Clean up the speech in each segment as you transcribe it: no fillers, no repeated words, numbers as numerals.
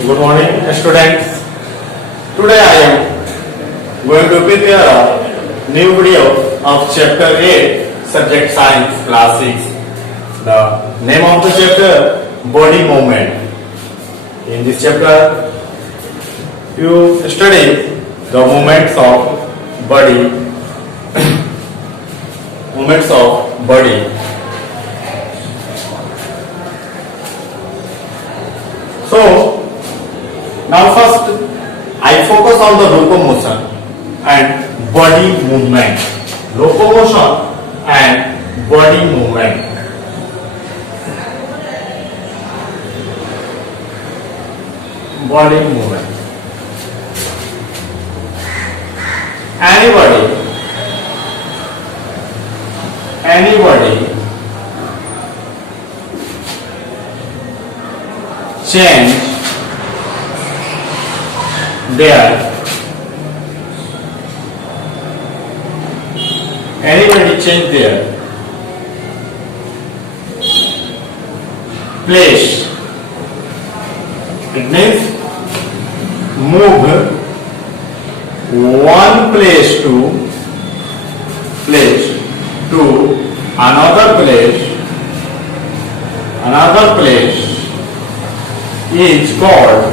Good morning, students. Today I am going to prepare a new video of chapter 8, subject science, class 6. The name of the chapter, body movement. In this chapter, you study the movements of body, movements of body. So, now first I focus on the locomotion and body movement. Locomotion and body movement. Body movement. Anybody change their place. It means move one place to another place is called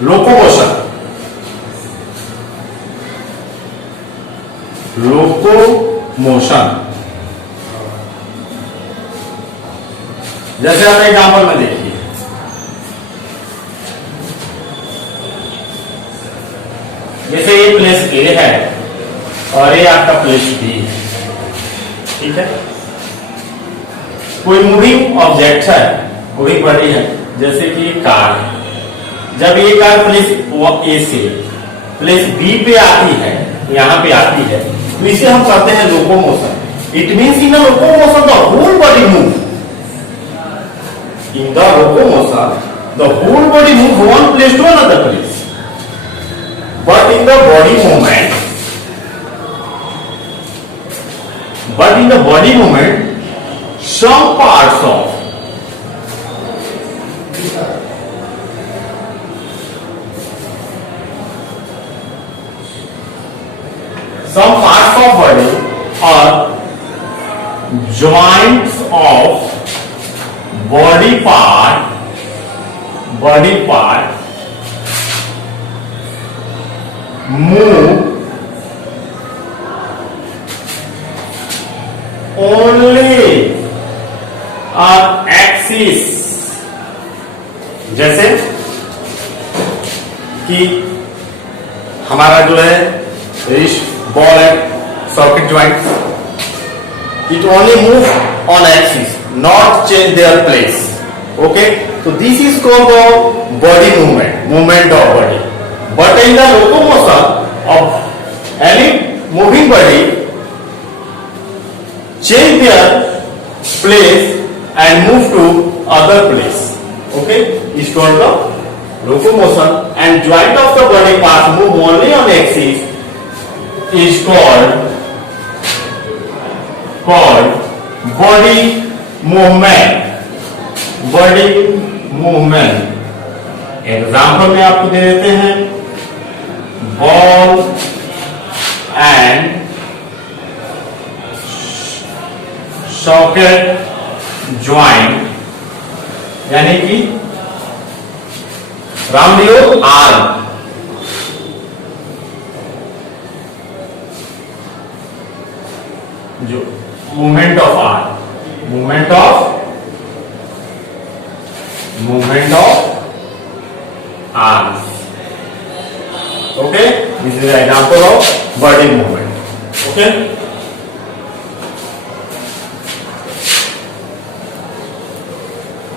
locomotion. जैसे आप एग्जाम्पल में देखिए, जैसे ये place a है और ये आपका प्लेस बी है, ठीक है। कोई मूविंग ऑब्जेक्ट है, मूविंग बॉडी है, जैसे कि कार है। जब ये कार प्लेस ए से प्लेस बी पे आती है, यहाँ पे आती है, तो इसे हम कहते हैं locomotion. It means in locomotion the whole body move. In the locomotion, the whole body moves one place to another place. But in the body movement, some parts of body or joints of body part move only on axis. जैसे कि हमारा जो है बॉल है, socket joint, it only move on axis, not change their place. Okay, so this is called the body movement of body. But in the locomotion of any moving body, change their place and move to other place. Okay, is called the locomotion. And joint of the body parts move only on axis is called body movement. Example में आपको दे देते हैं, ball and socket joint, यानी कि round arm, जो movement of arms. Okay, this is an example of body movement. Okay,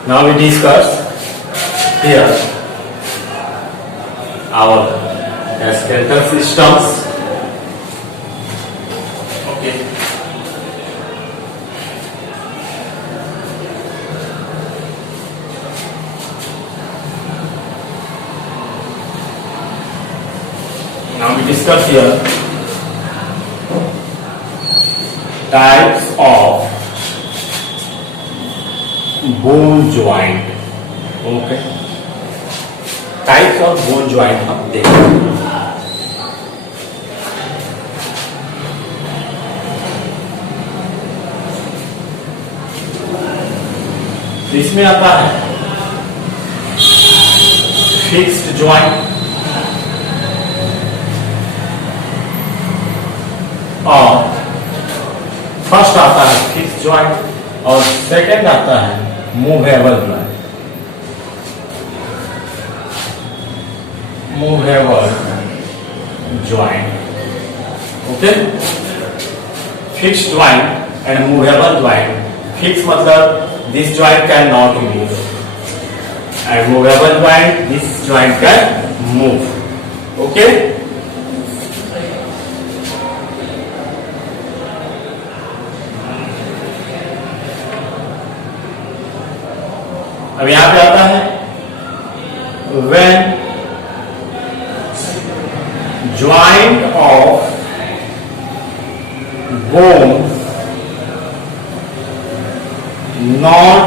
now we discuss here our skeletal systems. Okay, now we discuss here types of bone joint. Okay, types of bone joint हम देखेंगे। इसमें आता है fixed joint और फर्स्ट आता है fixed joint और सेकंड आता है movable joint. Movable joint, okay, fixed joint and movable joint. Fix मतलब this joint cannot move and movable joint, this joint can move, okay। अब यहां पे आता है when joint of bone not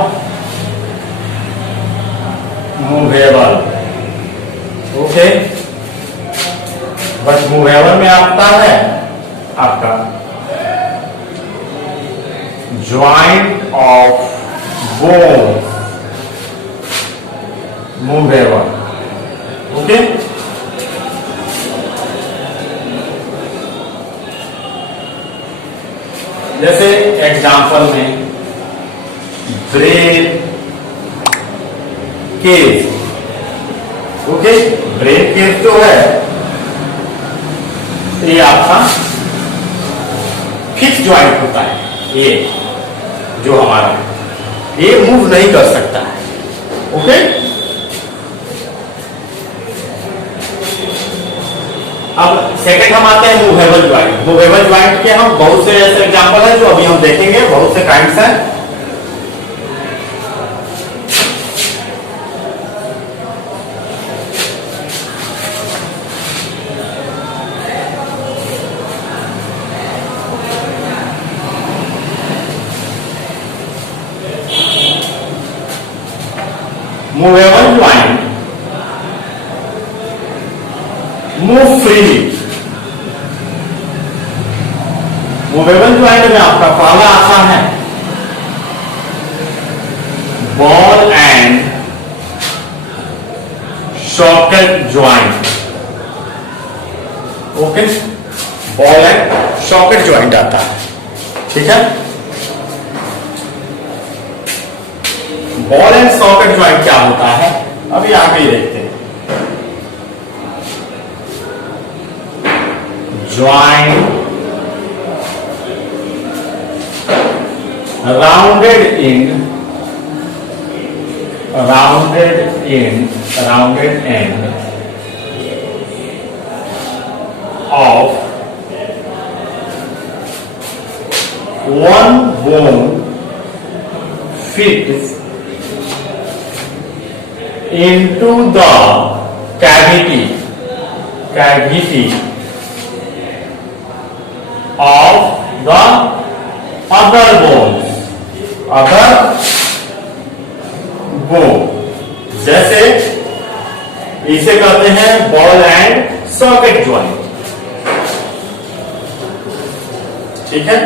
movable, okay, but movable में आता है आपका joint of bone movable, okay. जैसे एग्जांपल में brain case, okay, brain case जो है ये आपका फिक्स ज्वाइंट होता है। ये जो हमारा ये मूव नहीं कर सकता है, ओके। अब सेकंड हम आते हैं मूवेबल ज्वाइंट। मूवेबल ज्वाइंट के हम बहुत से ऐसे एग्जांपल है जो अभी हम देखेंगे, बहुत से काइंड्स हैं। Movable joint move freely. Movable joint में आपका पहला आता है ball and socket joint, okay, ball and socket joint आता है, ठीक है। बॉल एंड सॉकेट ज्वाइंट क्या होता है अभी आगे ही देखते हैं। Joint rounded end of one bone fits into the cavity of the other bone। जैसे इसे कहते हैं बॉल एंड सॉकेट ज्वाइंट, ठीक है।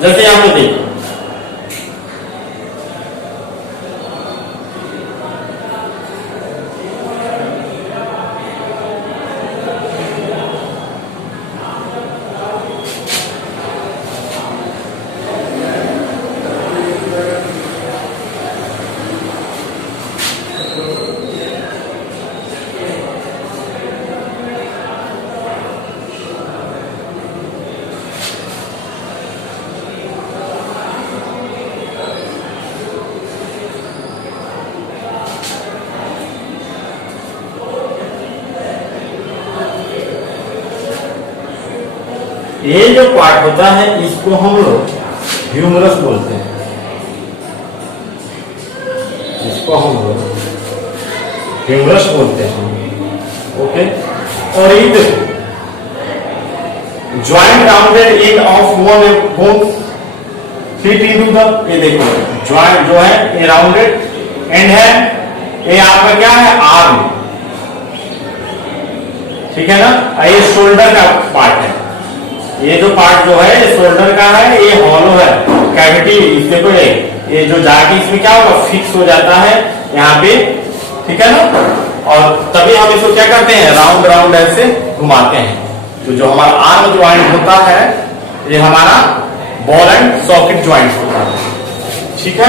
जैसे यहां पे देखिए ये जो पार्ट होता है इसको हम लोग ह्यूमरस बोलते हैं, इसको हम लोग ह्यूमरस बोलते हैं, ओके। और ये देखो joint rounded end of one bone fit into the, ये देखो ज्वाइंट जो है ये राउंडेड एंड है, ये आपका क्या है आर्म, ठीक है ना। ये शोल्डर का पार्ट है, ये जो पार्ट जो है शोल्डर का है, ये हॉलो है, कैविटी, इसके को ये जो जाके इसमें क्या होगा फिक्स हो जाता है यहाँ पे, ठीक है ना। और तभी हम इसको क्या करते हैं राउंड राउंड ऐसे घुमाते हैं। तो जो हमारा आर्म ज्वाइंट होता है ये हमारा बॉल एंड सॉकेट ज्वाइंट होता है, ठीक है।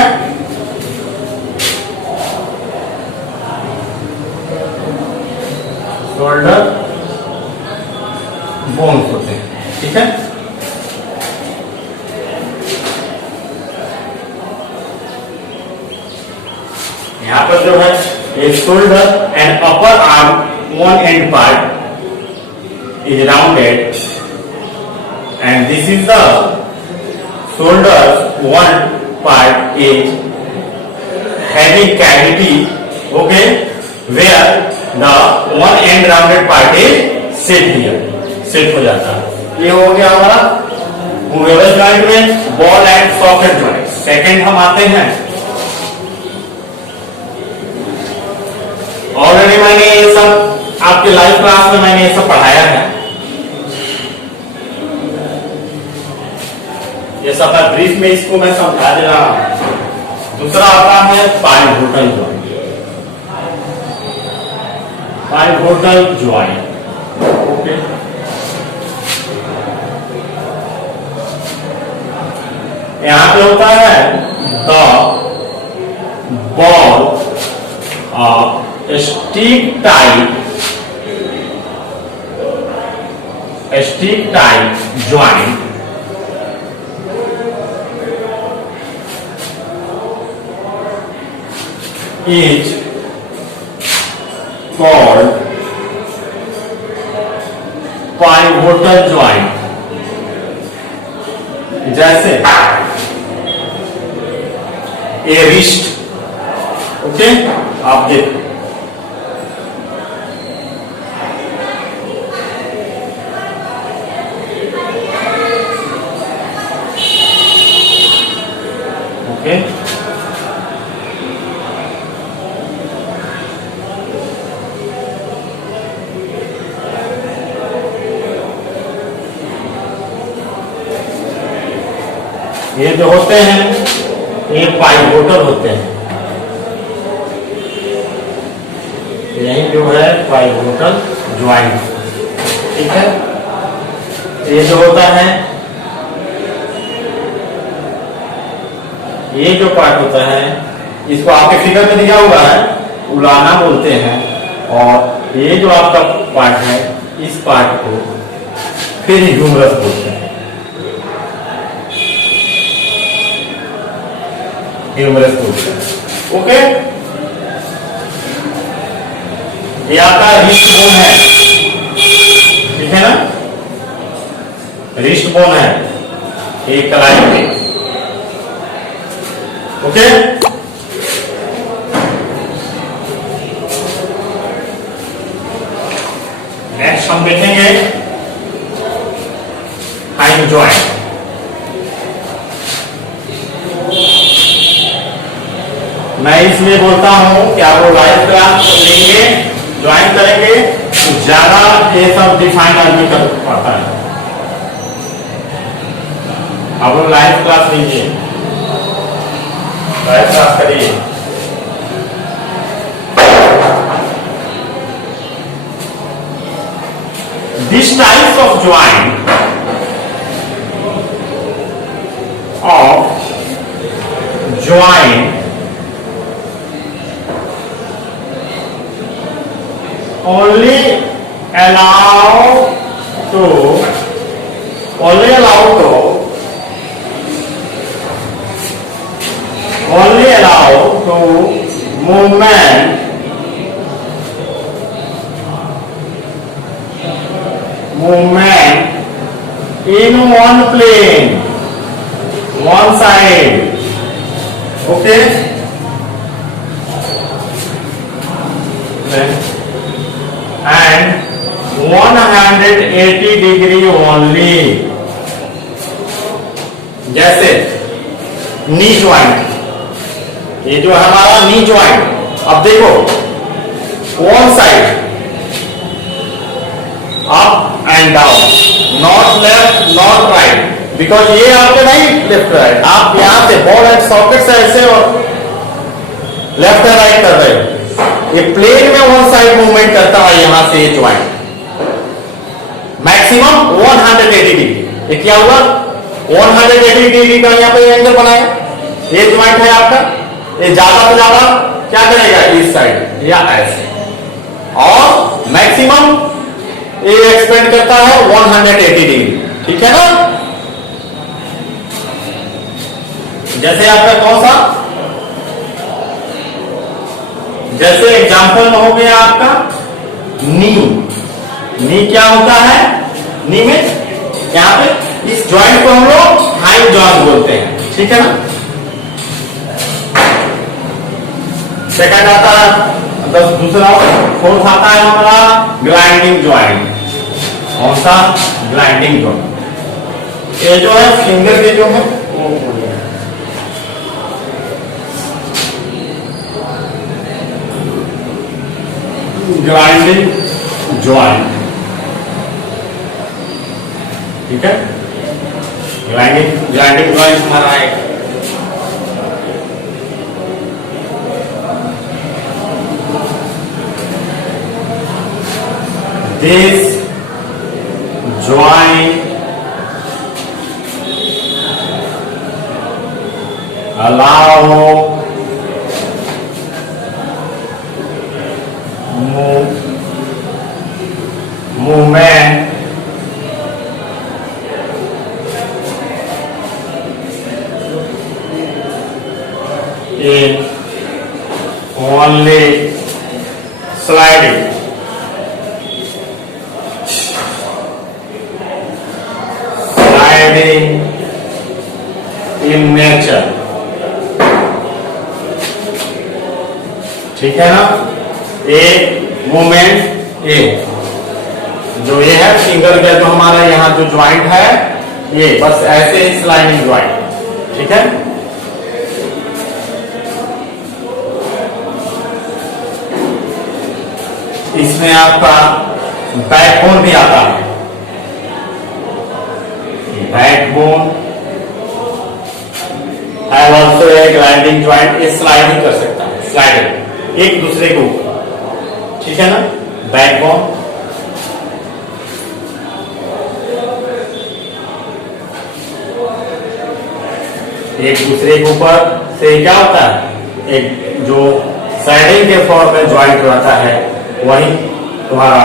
शोल्डर बोन्स होते हैं, ठीक है। यहां पर जो है ये shoulder and upper arm one and part is rounded and this is the shoulder one part is having cavity, okay, where the one end rounded part is set here, set हो जाता है। ये हो गया हमारा मूवेबल जॉइंट में ball and socket joint. Second हम आते हैं, ऑलरेडी मैंने ये सब आपके लाइव क्लास में मैंने ये सब पढ़ाया है, ये सब मैं ब्रीफ में इसको मैं समझा दे रहा हूं। दूसरा आता है pivotal joint, pivotal joint, okay. यहां पे होता है the ball stick tight joint is called pivotal joint। जैसे ये रिस्ट, ओके, आप देखो ओके, ये जो होते हैं ये पाइवोटल होते हैं, यही जो है पाइवोटल ज्वाइंट, ठीक है। ये जो होता है ये जो पार्ट होता है इसको आपके फिगर में दिया हुआ है उलाना बोलते हैं, और ये जो आपका पार्ट है इस पार्ट को फिर ह्यूमरस बोलते हैं, ह्यूमरस बोलते हैं, ओके। ये आपका रिस्ट बोन है, ठीक है ना, रिस्ट बोन है एक कलाई पे, ओके। नेक्स्ट हम देखेंगे हाइंड जॉइंट। मैं इसलिए बोलता हूं कि आप वो लाइव क्लास लेंगे ज्वाइन करेंगे तो ज्यादा ये सब डिफाइन आदमी कर पाता है। आप लोग लाइव क्लास लीजिए, लाइव क्लास करिए। These types of joint only allow to movement in one plane, one side, okay, and 180 degree only। जैसे ज्वाइंट, ये जो है हमारा नी ज्वाइंट। अब देखो one side up and down, not left not right, because ये आपके नहीं लेफ्ट राइट, आप यहां से बॉल एंड सॉकेट से ऐसे और लेफ्ट एंड राइट कर रहे हो। ये प्लेन में वन साइड मूवमेंट करता है यहां से ये ज्वाइंट मैक्सिमम 180 डिग्री। ये क्या हुआ 180 डिग्री का यहाँ पे एंगल बनाया, ये ज्वाइंट है आपका, ये ज्यादा से ज्यादा क्या करेगा इस साइड या ऐसे, और मैक्सिमम ये एक्सपेंड करता है 180 डिग्री। ठीक है ना, जैसे आपका कौन सा, जैसे एग्जांपल हो गया आपका नी। नी क्या होता है, नी में यहां पे इस जॉइंट को हम लोग हाई जॉइंट बोलते हैं। ठीक है ना, सेकंड आता है दूसरा, फोर्थ आता है हमारा ग्लाइडिंग ज्वाइंट। कौन सा, ग्लाइडिंग ज्वाइंट। ये जो है फिंगर के जो है ग्लाइडिंग ज्वाइंट। ठीक है, ग्लाइडिंग ज्वाइंट हमारा है। This joint allow movement in only sliding in nature। ठीक है ना, ए मूवमेंट ए जो ये है फिंगर का जो हमारा यहाँ जो ज्वाइंट है ये बस ऐसे ही स्लाइडिंग ज्वाइंट। ठीक है, इसमें आपका बैकबोन भी आता है। बैकबोन है ऑल्सो ए ग्लाइडिंग ज्वाइंट, ये स्लाइडिंग कर सकता है, स्लाइडिंग एक दूसरे के ऊपर। ठीक है ना, बैकबोन एक दूसरे के ऊपर से क्या होता है, एक जो स्लाइडिंग के फॉर्म में ज्वाइंट रहता है वही तुम्हारा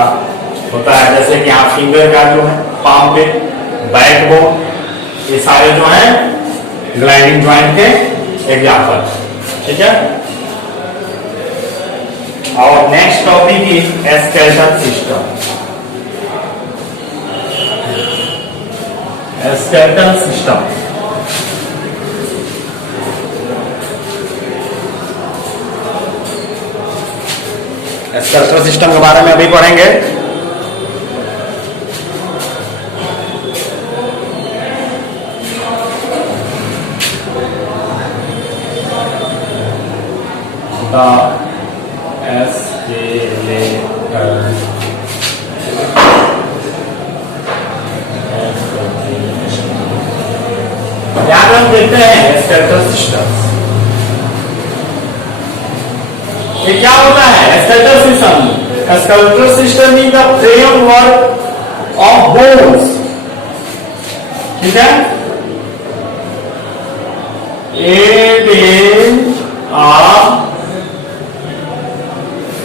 होता है। जैसे कि आप फिंगर का जो है पाम पे, बैकबोन, ये सारे जो है ग्लाइडिंग ज्वाइंट के एग्जांपल। ठीक है, और next topic is skeletal system. Skeletal system skeletal system के बारे में अभी पढ़ेंगे। यहाँ हम देखते हैं स्केलेटल सिस्टम। ये क्या होता है skeletal system? Skeletal system is the framework of bones. ठीक है, it is a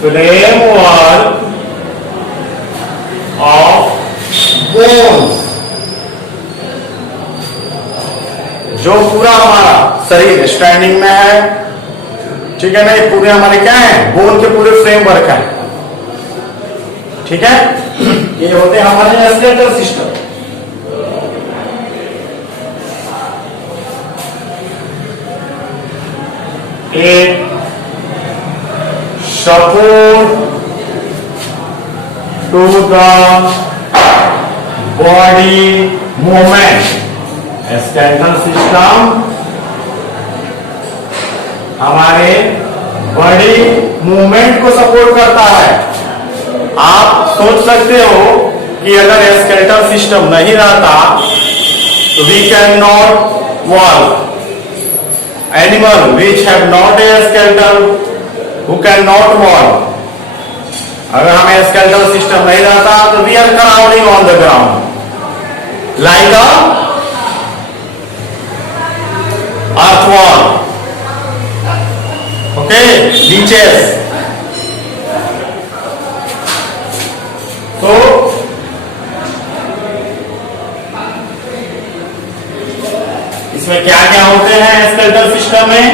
framework of bones, जो पूरा हमारा शरीर स्टैंडिंग में है। ठीक है ना, ये पूरे हमारे क्या है, बोन के पूरे फ्रेमवर्क है। ठीक है, ये होते हैं हमारे स्केलेटल सिस्टम। एक support to the body movement। skeletal system हमारे बॉडी मूवमेंट को सपोर्ट करता है। आप सोच सकते हो कि अगर स्केलेटल सिस्टम नहीं रहता तो we can not walk. Animal which have not a skeletal who can not walk. अगर हमें स्केलेटल सिस्टम नहीं रहता तो we are crowding on the ground like a earthworm. Okay, leeches. तो इसमें क्या क्या होते हैं स्केलेटल सिस्टम में?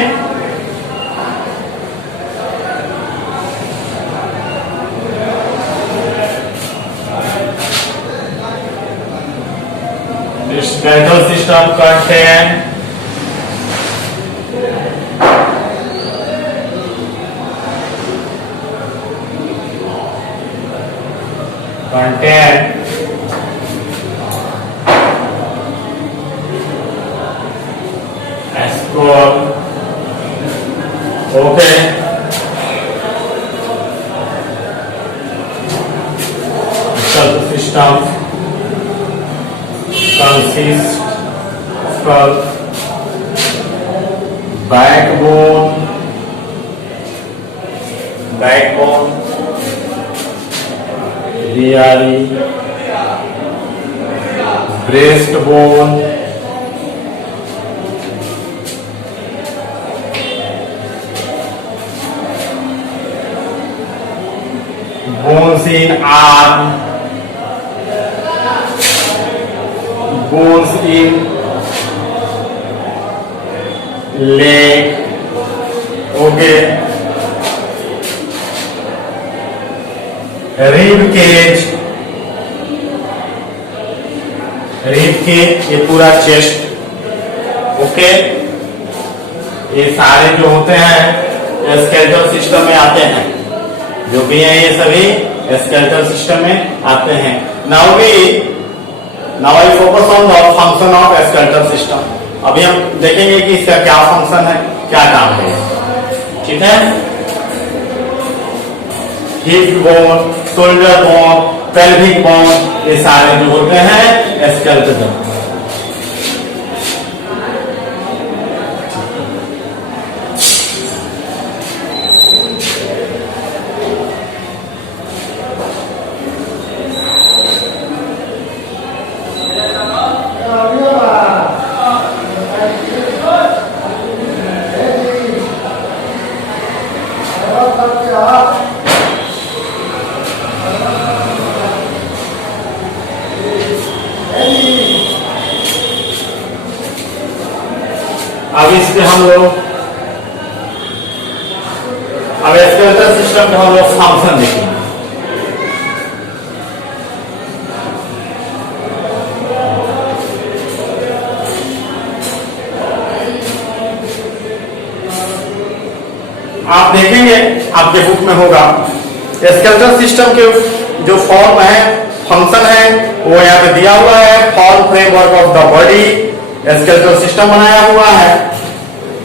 Skeletal system contain scroll. Okay. Skeletal system consists skull, backbone, BRE, breastbone, bones in arm, bones in leg. Okay. Rib cage, ये पूरा chest. Okay, ये सारे जो होते हैं स्केलेटल सिस्टम में आते हैं। जो भी है ये सभी स्केलेटल सिस्टम में आते हैं। Now I focus on the function of skeletal system. अभी हम देखेंगे कि इसका क्या फंक्शन है, क्या काम है। ठीक है, hip bone, shoulder bone, pelvic bone, ये सारे जो होते हैं स्केलेटल। अब इसके हम लोग स्केलेटल सिस्टम का हम लोग फंक्शन देखेंगे। आप देखेंगे आपके बुक में होगा स्केलेटल सिस्टम के जो फॉर्म है, फंक्शन है, वो यहाँ पे दिया हुआ है। Form framework of the body, skeletal system बनाया हुआ है।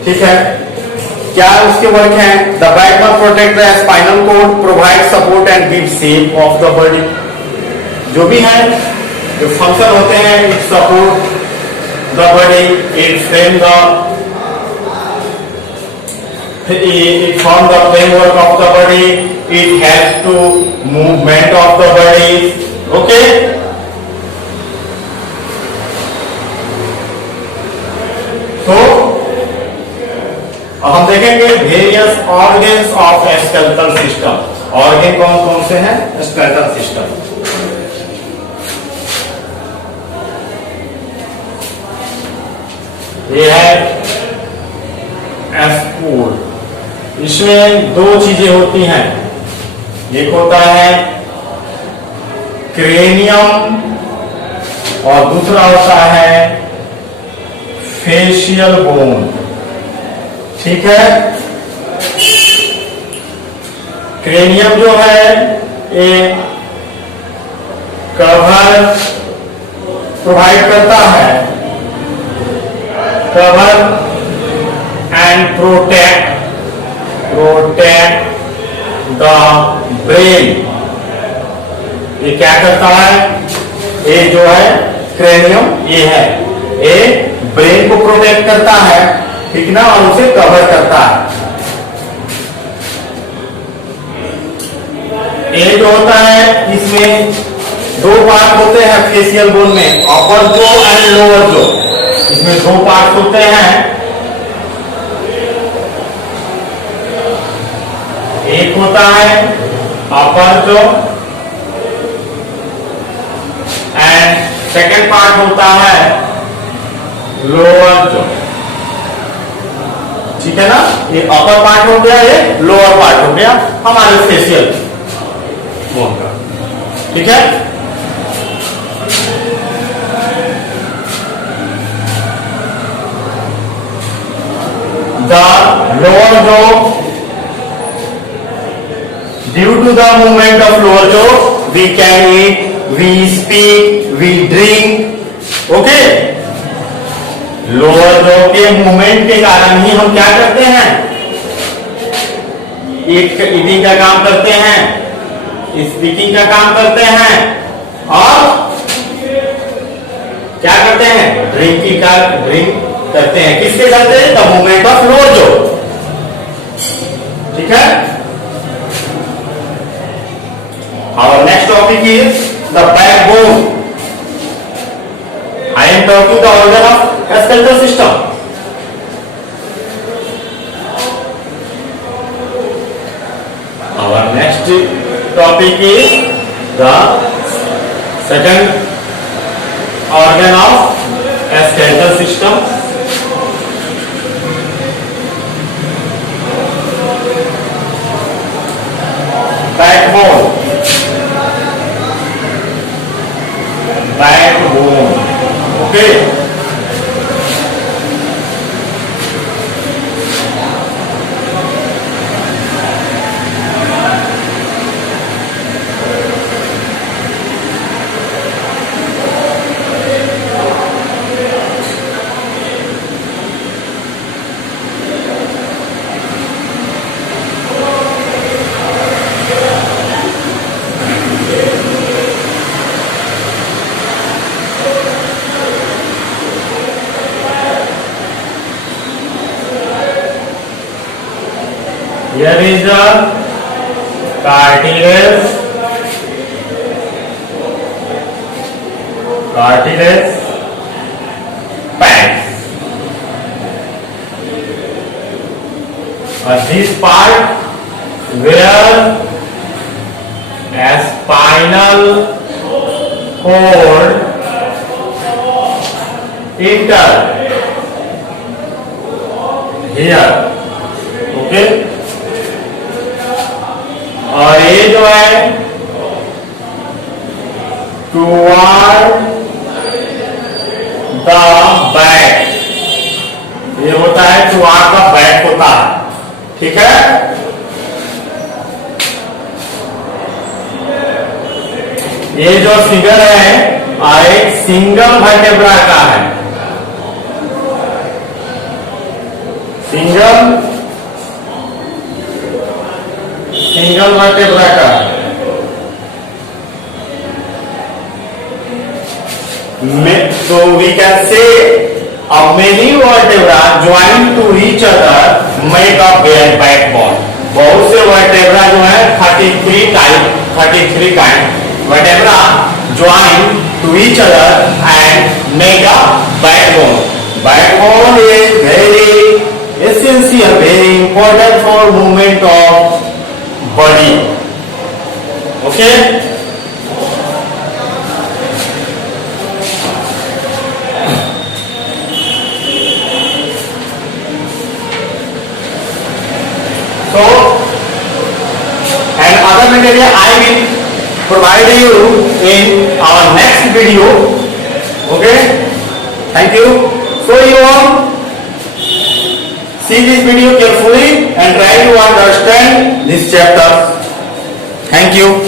ठीक है, क्या उसके वर्क हैं? The backbone protect the spinal cord, provide support and give shape of the body. जो भी है, जो फंक्शन होते हैं, it support the body, it frame the it form the framework of the body, it helps to movement of the body. Okay, तो अब हम देखेंगे various organs of skeletal system. Organ कौन कौन से हैं स्केलेटल सिस्टम? ये है स्पूल। इसमें दो चीजें होती हैं, एक होता है क्रेनियम और दूसरा होता है फेशियल बोन। ठीक है, क्रेनियम जो है ये कवर प्रोवाइड करता है, cover and protect protect the brain. ये क्या करता है? ये जो है क्रेनियम, ये है, ये ब्रेन को प्रोटेक्ट करता है, ठीक ना, और उसे कवर करता है। ये जो होता है, इसमें दो पार्ट होते हैं फेशियल बोन में, अपर जो एंड लोअर जो। इसमें दो पार्ट होते हैं, एक होता है अपर जो एंड सेकंड पार्ट होता है लोअर जो, ठीक है ना। ये अपर पार्ट हो गया, ये लोअर पार्ट हो गया हमारे फेशियल बोन का, ठीक है। The lower jaw, due to the movement of lower jaw, we can eat, we speak, we drink, okay? Lower jaw के मूवमेंट के कारण ही हम क्या करते हैं? ईटिंग का काम करते हैं, स्पीकिंग का काम करते हैं, और क्या करते हैं? ड्रिंक करते हैं। किसके चलते? The movement of lower jaw, ठीक है। Our next topic is the backbone. I am talking the organ of skeletal system. Our next topic is the second organ of skeletal system. Backbone. Okay. Here is the cartilage, pad. This part where a spinal cord enter here, okay? और ये जो है toward the back, ये होता है toward the back होता है, ठीक है। ये जो फिगर है एक सिंगल वर्टेब्रा का है, सिंगल वर्टेब्रा का। So we can say a many vertebra joined to each other make a backbone. बहुत से vertebra जो है 33 kind vertebra joined to each other and make a backbone. Backbone is very essential, very important for movement of body. Okay. So, and other material I will provide you in our next video. Okay. Thank you. So you all see this video carefully and try to understand this chapter. Thank you.